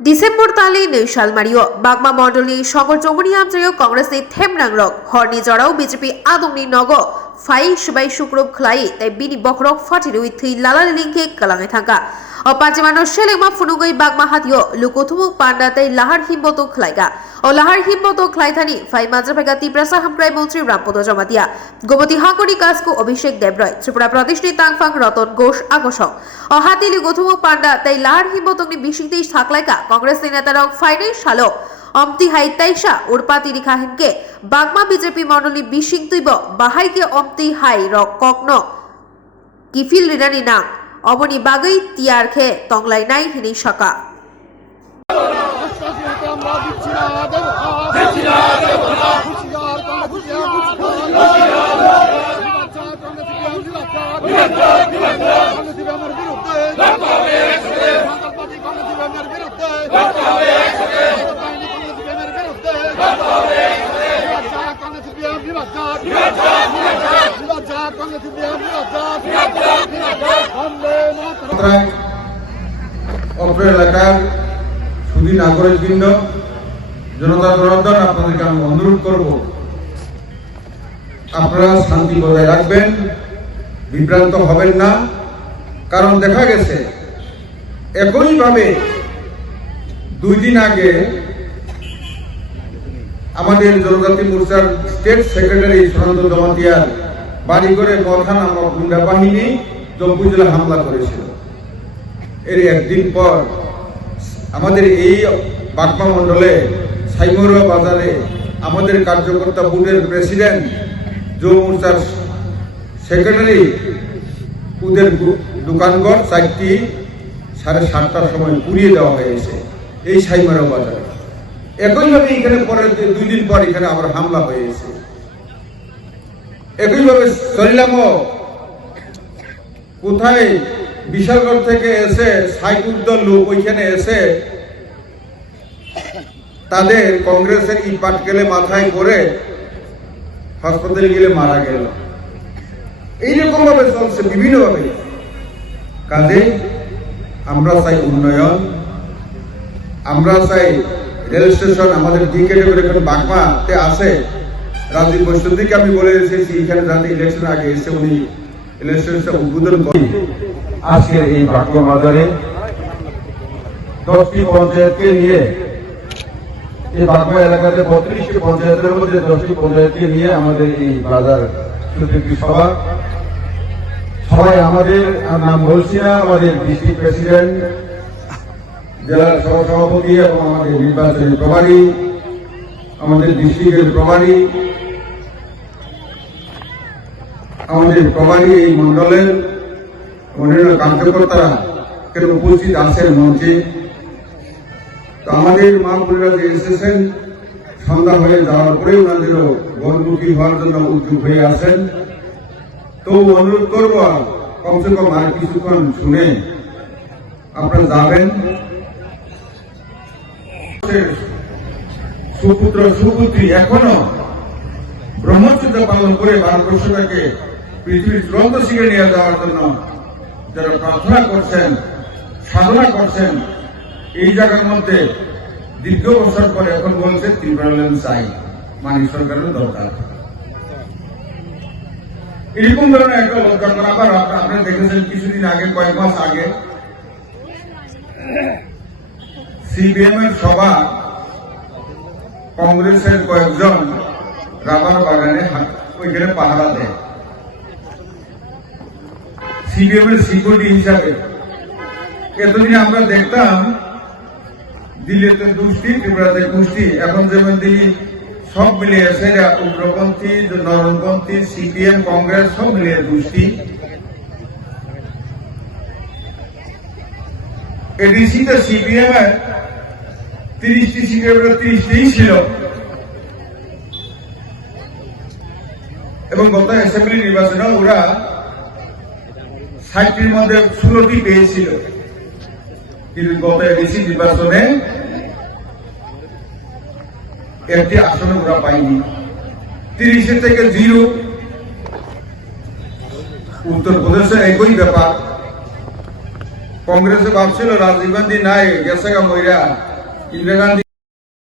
Desember tali ne Shalmario, Bagma Mondoli, Shongor Jomuniam Trio, Congress ni Themrangrok, Horni Jorao, BJP Adongni Nogo, Fai Shubai Shukrob Klai, the Bini Bokrok, Fatiru with Lala Linke, Kalangatanga. O Pachimano Shelema Funugoi Bagma Hatio, Lukutumu Panda, the Lahar Himboto Klaiga, O Lahar Himboto Klaitani, Fai Mazapagati Prasa Hamprai Montri Rampoto Jamatia, Gomoti Hakoni Kasko, Obishek Debroy, Supra Pradishni Tangfang Roton Gosh Agosho, O Hati Lukutumu Panda, the Lahar Himboto Bishiti Saklaika, Congress in Atarok, Fine Shalo, Omti Haitaisha, Urpati Rikahinke, Bagma BJP Monoli Bishing Tibo, Bahaike Omti Hai Rock Kokno, Kifil Ridanina. অবনি বাগৈ তিয়ার খে তংলাই নাই হিনি সকা অত্র এলাকার সুধী নাগরিকবৃন্দ জনতা জনার্দন আপনাদেরকে আমি অনুরোধ করব আপনারা শান্তি বজায় রাখবেন, বিভ্রান্ত হবেন না। কারণ দেখা গেছে একইভাবে 2 দিন আগে আমাদের জনজাতি মোর্চার স্টেট সেক্রেটারি সনন্দ দমাতিয়ার বাড়ি করে মথা নামক গুন্ডা বাহিনী জম্মু জেলা হামলা করেছিল। এর একদিন পর আমাদের এই বাগমা মন্ডলে সাইমুরা বাজারে আমাদের কার্যকর্তা বোর্ডের প্রেসিডেন্ট যুব মোর্চার সেক্রেটারি ওদের দোকানঘর 4টি 7:30টার সময় পুড়িয়ে দেওয়া হয়েছে এই সাইমুরা বাজারে। একইভাবে এখানে পরের 2 দিন পর এখানে আবার হামলা হয়েছে। একইভাবে সরিলামও কোথায় বিশালগড় থেকে এসে 60 লোক ওইখানে এসে তাদের কংগ্রেসের ইট পাটকেলে মাথায় করে হাসপাতালে গেলে মারা গেল। এইরকম ভাবে চলছে বিভিন্নভাবে। কাজে আমরা চাই উন্নয়ন, আমরা চাই রেল স্টেশন আমাদের ডিকেটে এখন বাগমাতে আছে। রাজীব বৈষ্ণবকে আমি বলে এসেছি এখানে যাতে ইলেকশন আগে এসে উনি ইলেকশনটা উদ্বোধন করেন। আজকের এই বাগমা বাজারে 10টি পঞ্চায়েতকে নিয়ে এই বাগমা এলাকাতে 32টি পঞ্চায়েতের মধ্যে 10টি পঞ্চায়েতকে নিয়ে আমাদের এই বাজার একটি সভা। সবাই আমাদের নাম বলছি না, আমাদের ডিস্ট্রিক্ট প্রেসিডেন্ট, জেলার সহসভাপতি এবং আমাদের নির্বাচনী প্রভারী, আমাদের ডিস্ট্রিক্টের প্রভারী, আমাদের প্রভারী এই মন্ডলের অন্যান্য কার্যকর্তারা কেন উপস্থিত আছেন মঞ্চে। তো আমাদের মা বোনেরা যে এসেছেন সন্ধ্যা হয়ে যাওয়ার পরে ওনাদেরও ঘরমুখী হওয়ার জন্য উদ্যোগ হয়ে আছেন। তো অনুরোধ করব কমসে কম আর কিছুক্ষণ শুনে আপনারা যাবেন। সুপুত্র সুপুত্রী এখনো ব্রহ্মচর্য পালন করে ভারতবর্ষটাকে পৃথিবীর চূড়ান্ত শিখে নিয়ে যাওয়ার জন্য যারা প্রার্থনা করছেন, সাধনা করছেন, এই জায়গার মধ্যে দীর্ঘ বছর পরে এখন বলছে ত্রিপুরাল্যান্ড চাই, মানিক সরকারের দরকার। এরকম ধরনের একটা লজ্জা করা। আবার আপনারা দেখেছেন কিছুদিন আগে, কয়েক মাস আগে সিপিএম এর সভা কংগ্রেসের কয়েকজন রাবার বাগানে ওইখানে পাহারা দেয় সিপিএম এর সিকিউরিটি হিসাবে। এতদিন আমরা দেখতাম দিল্লিতে দুষ্টি, ত্রিপুরাতে গোষ্ঠী, এখন যেমন দিল্লি সব মিলিয়ে এসে উগ্রপন্থী, নরমপন্থী, সিপিএম, কংগ্রেস সব মিলিয়ে দুষ্টি। এডিসিতে সিপিএম এর 30টি সিটের 30টিই ছিল এবং গত অ্যাসেম্বলি নির্বাচনে ওরা 60টির মধ্যে 16টি পেয়েছিল, কিন্তু গত এডিসি নির্বাচনে একটি আসনে ওরা পায়নি। 30 থেকে 0। উত্তরপ্রদেশে একই ব্যাপার। কংগ্রেসে ভাবছিল রাজীব গান্ধী নাই, গেছে গা মইরা, ইন্দিরা গান্ধী